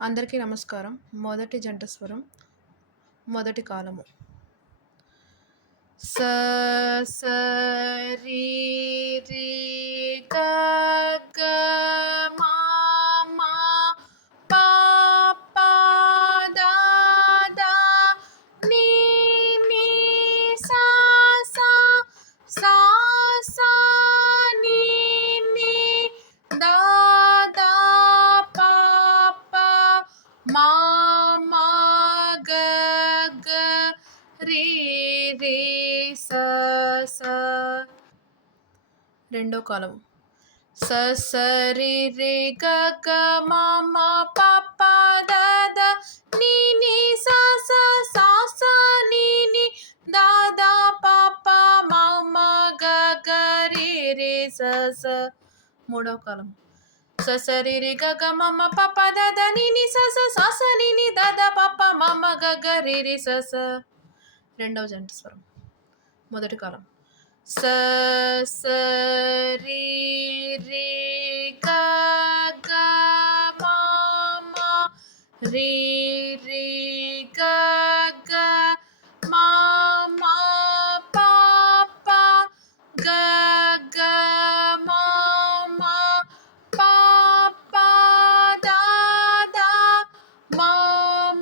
అందరికీ నమస్కారం. మొదటి జంట స్వరం మొదటి కాలము. స స రి రి గ గ మా మా పా పా దా దా నీ నీ సా సా సా సా నీ నీ దా దా పా పా మా మా గ గ రి రి స స. రెండో కాలం. స స రి రి గ గ మా మా పా పా దా దా నీ నీ సా సా సా సా నీ నీ దా దా పా పా మా మా గ గ రి రి స స. మూడో కాలం. స స రి రి గ గ మ మ ప ప ద ద ని ని స స సా స ని ని ద ద ప ప మ మ గ గ రి రి స స. రెండవ జంట స్వరం మొదటి కాలం. స స రి రి గ గ మా మా రి రి గ గ మా మా పా పా గ గ మా మా పా పా దా దా మా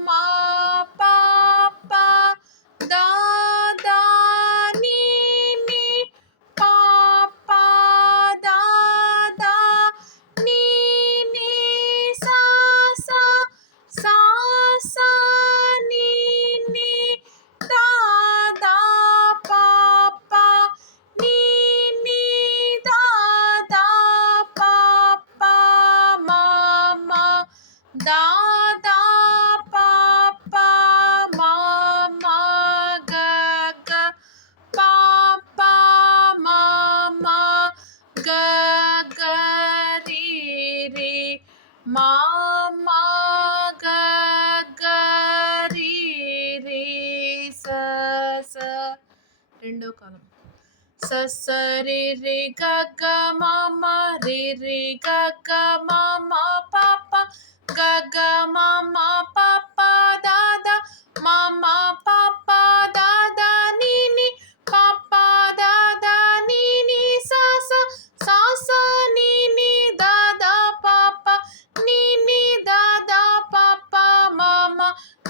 మా పా పా దా దా నీ నీ పా పా దా దా నీ నీ సా సా సా సా నీ నీ దా దా పా పా నీ నీ దా దా పా పా మా మా దా దా పా పా మా మా గ గ పా పా మా మా గ గ రి రి మా మా గ గ రి రి స స. రెండో కాలం. స స రి రి గ గ మా మా రి రి గ గ మా మా పా పా గ గ మా మా పా పా దా దా మా మా పా పా దా దా నీ నీ పా పా దా దా నీ నీ సా సా సా సా నీ నీ దా దా పా పా నీ నీ దా దా పా పా మా మా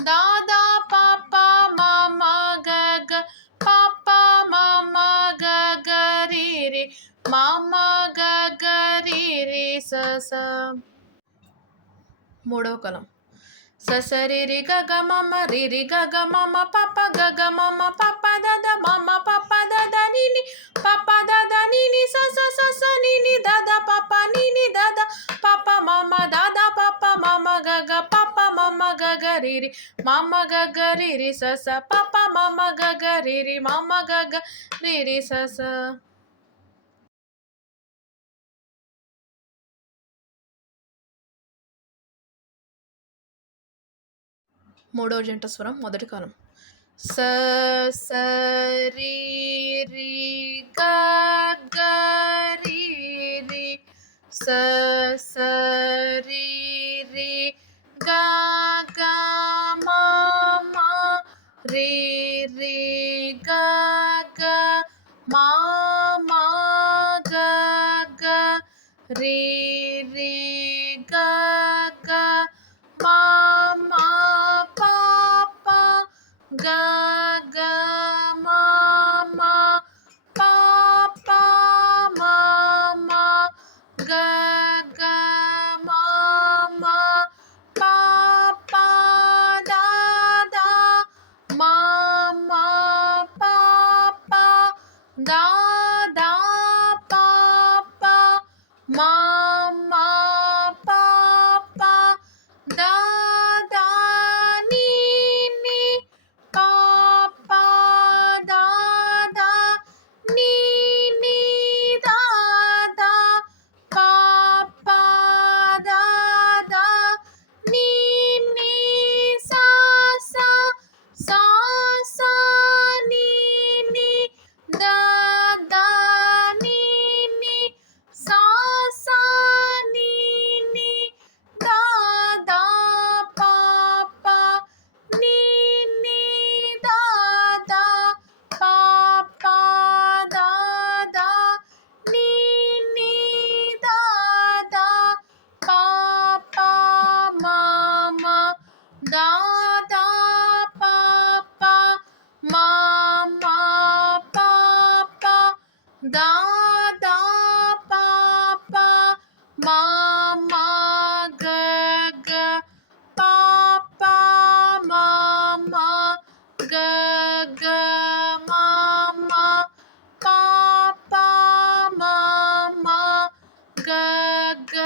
దా దా పా పా మా మా గ గ పా పా మా మా గ గ రి రి మా మా గ గ రి రి స స. మూడవ కాలం. స స రి రి గ గ మ మ రి రి గ గ మ మ ప ప గ గ మ మ ప ప ద ద మ మ ప ప ద ద ని ని ప ప ద ద ని ని స స స స ని ని ద ద ప ప ని ని ద ద ప ప మ మ ద ద ప ప మ మ గ గ ప ప మ మ గ గ రి రి మ మ గ గ రి రి స స ప ప మ మ గ గ రి రి మ మ గ గ రి రి స స. మూడవ జంట స్వరం మొదటి కాలం. స స రి రి గ గ రి రి స స రి రి గ గ మా మా రి రి గ గ మా మా గ గ రి రి గ గ మా మా పా పా గ గ మా మా పా పా మా మా గ గ మా మా పా పా దా దా మా మా దా దా పా పా మా మా గ గ పా పా మా మా గ గ మా మా పా పా మా మా గ గ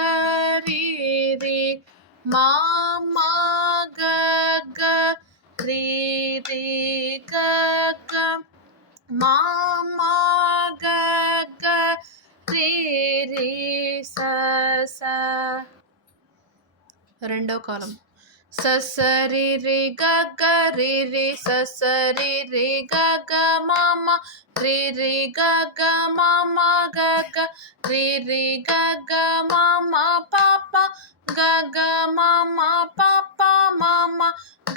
రి రి మా మా గ గ రి రి గ గ మా మా గ గ రి రి స స. రెండో కాలం స స రి రి గ గ రి రి స స రి రి గ గ మా మా రి రి గ గ మా మా గ గ రి రి గ గ మా మా పా పా గ గ మా మా పా పా మా మా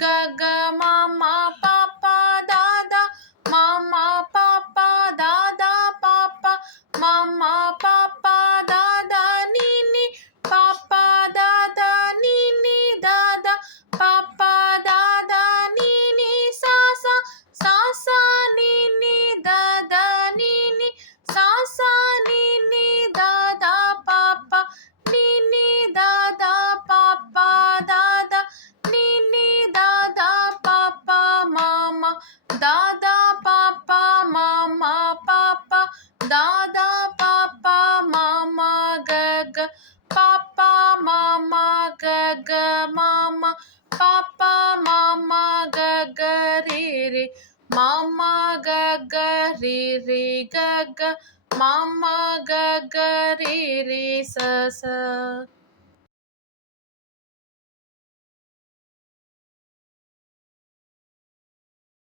గ గ మా మా పా పా దా దా మా మా పా పా దా దా పా పా మా మా పా పా దా దా ని ని పా పా దా దా ని ని దా దా పా పా దా దా ని ని సా సా సా సా ని ని దా దా ని ని సా సా ని ని దా దా పా పా ని ని దా దా పా పా దా దా ని ని దా దా పా పా మా మా దా దా పా పా మా మా పా పా దా దా పా పా మా మా గ గ పా పా మా మా గ గ మా మా పా పా మా మా గ గ రి రి మా మా గ గ రి రి గ గ మా మా గ గ రి రి స స.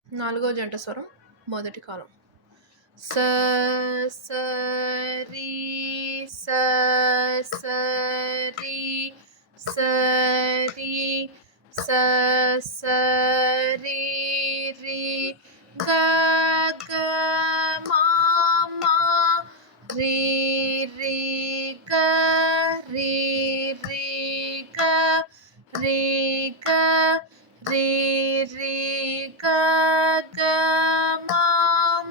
నాలుగో జంట స్వరం మొదటి కాలం స స రి స స రి స రి స స రి రి గ గ మా మా రి రి గ రి రి గ రి గ రి రి గ గ మా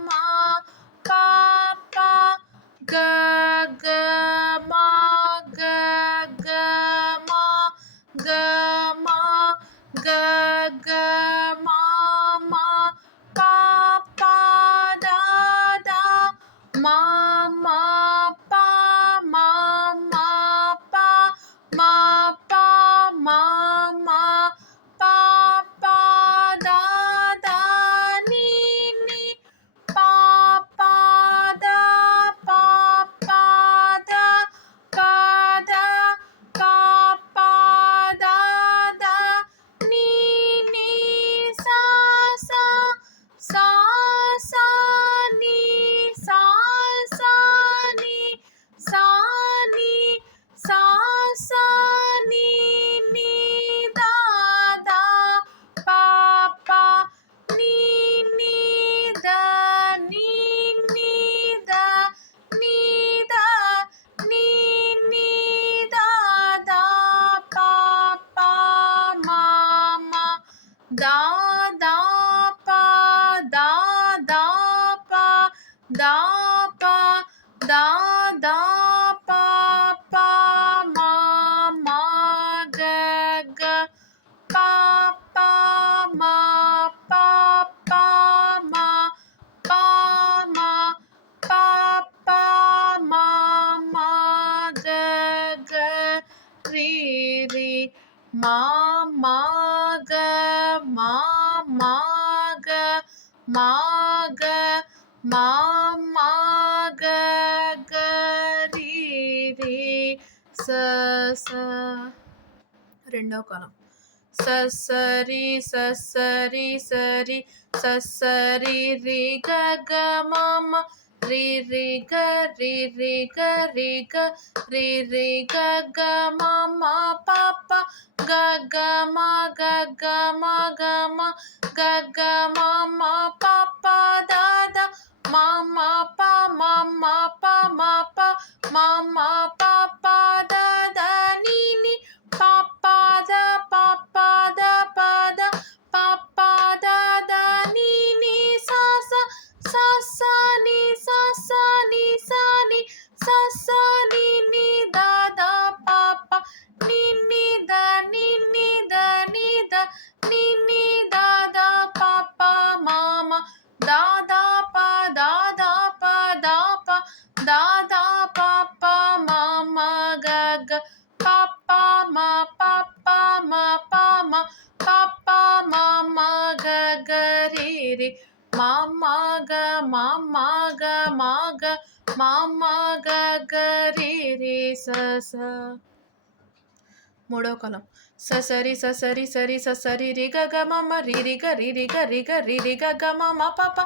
మా పా పా గ గ మా గ గ మా గ మా గ గ మా మా పా పా దా దా మా మా పా మా మా పా మా పా మా మా పా పా దా దా ని ని పా పా దా పా పా దా పా దా పా పా దా దా ని ని సా సా సా సా ని సా సా ని సా ని సా సా ని ని దా దా పా పా ని ని దా ని ని దా ని దా ని ని దా దా పా పా మా మా దా దా పా దా దా పా దా పా దా దా పా పా మా మా గ గ పా పా మా పా పా మా పా మా పా పా మా మా గ గ రి రి మా మా గ మా మా గ మా గ మా మా గ గ రి రి స స. రెండవ కాలం స స రి స స రి స రి స స రి రి గ గ మా మా రి రి గ రి రి గ రి గ రి రి గ గ మా మా పా పా గ గ మా గ గ మా గ మా గ గ మా మా పా పా దా దా మా మా పా మా మా పా మా పా మా మా పా పా దా దా ని ని పా పా దా పా పా దా పా దా పా పా దా దా ని ని సా సా సా సా ని సా సా ని రి మమ గ మ గ మమ గ గ రి రి స స. మూడో కలం ససరి ససరి సరి ససరి రి గ గ మ మ రి రి గ రి రి గ రి గ రి రి గ గ మ మ ప ప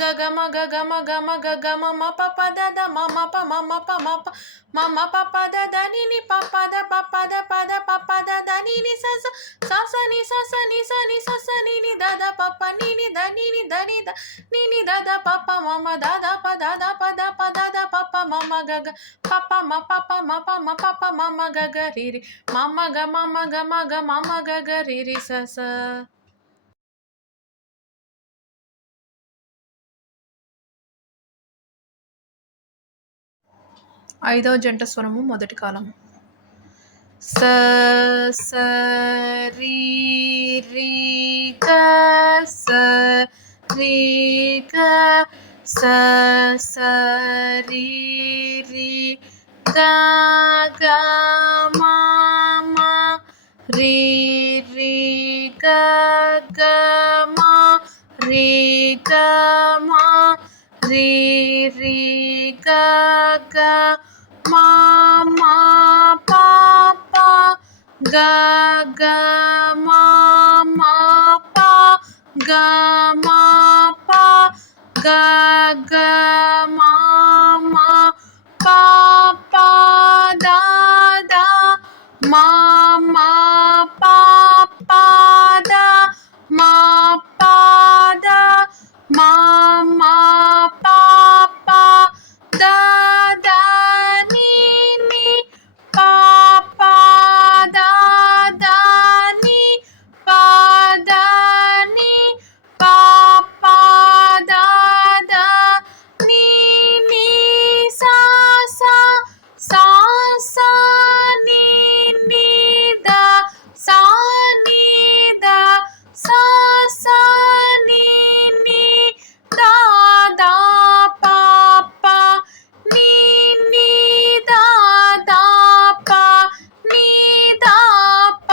గ గ మ గ గ మ గ మ గ గ మ మ ప ప ద ద మ మ ప మ మ ప మ ప ప ద ద ని ని ప ప ద ప ప ద ప ద ప ప ద ద ని ని స స స స ని స స ని స ని స స ని ని ద ద ప ప ని ని ద ని ని ద ని ద ని ని ద ద ప ప మ మ ద ద ప ద ద ప ద ప ద ద ప ప మ మ గ గ ప ప మ ప ప మ ప మ ప ప మ మ గ గ రి రి మ మ గ మ మ గ మ గ మ మ గ గ రి రి స స. ఐదవ జంట స్వరము మొదటి కాలము స స రి రి గ స రి గ స స రి రి గ గ మ మ రి రి గ గ మ రి గ మ రి రి గ గ మ మ ప ప గ గ మ మ ప గ మ ప గ గ మ మ ప ప ద ద మ మ ప ప ద మ ప ద మ మ ప ప ద ద ని ని ప ప ద ద ని ప ద ని ప ప ద ద ని ని స స స స ని ని ద స ని ద స స ని ని ద ద ప ప ని ని ద ద ప ని ద ప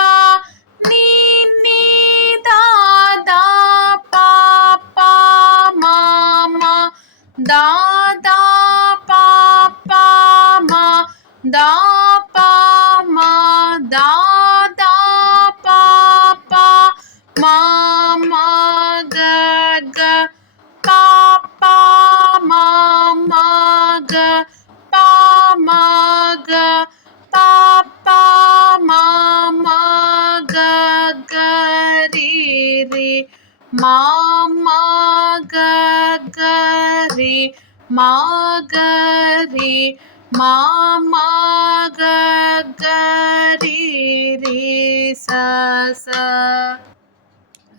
ని ని ద ద ప ప మ మ ద ద ప ప మ ద ప మ ద ద ప ప మ మ గ గ ప ప మ మ గ ప మ గ ప ప మ మ గ గ రి రి మ మ గ గ రి మ గ రి మ మ గ గ రి రి స స.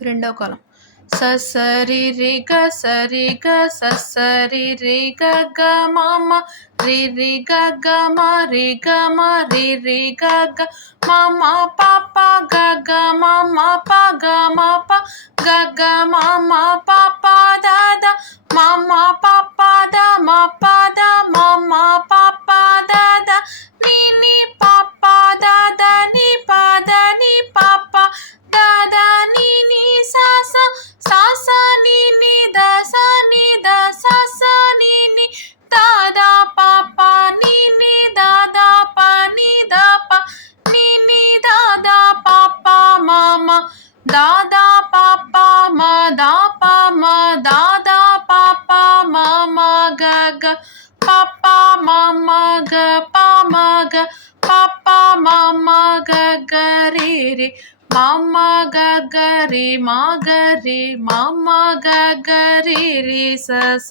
రెండవ కాలం స స రి రి గ స రి గ స స రి రి గ గ మ మ రి రి గ గ మ రి గ మ రి రి గ గ మ మ ప ప గ గ మ మ ప గ మ ప గ గ మ మ ప ప ద ద మ మ ప ప ద మ ప ద మ మ ప ప ద ద ని ని ప ప ద ద ని ప ద ని ప ప ద ద ని ని స స స స ని ని ద స ని ద స స ని ని ద ద ప ప ని ని ద ద ప ని ద ప ని ని ద ద ప ప మ మ ద ద ప ప మ ద ప మ ద ద ప ప మ మ గ గ ప ప మ మ గ ప మ గ ప ప మ మ గ గ రి రి మ మ గ గ రి మ గ రి మ మ గ గ రి రి స స.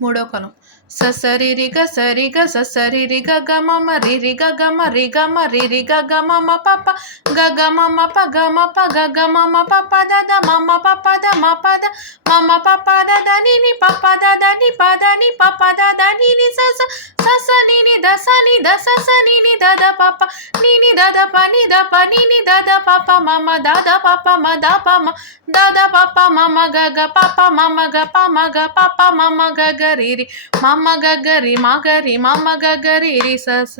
మూడో కాలం స స రి రి గ స రి గ స స రి రి గ గ మ మ రి రి గ గ మ రి గ మ రి రి గ గ మ మ ప ప గ గ మ మ ప గ మ ప గ గ మ మ ప ప ద ద మ మ ప ప ద మ ప ద మ మ ప ప ద ద ని ని ప ప ద ద ని ప ద ని ప ప ద ద ని ని స స స స ని ని ద స ని ద స స ని ని ద ద ప ప ని ని ద ద ప ని ద ప ని ని ద ద ప ప మ మ ద ద ప ప మ ద ప మ ద ద ప ప మ మ గ గ ప ప మ మ గ ప మ గ ప ప మ మ గ గ రి రి మ మ గ గ రి మ గ రి మ మ గ గ రి రి స స.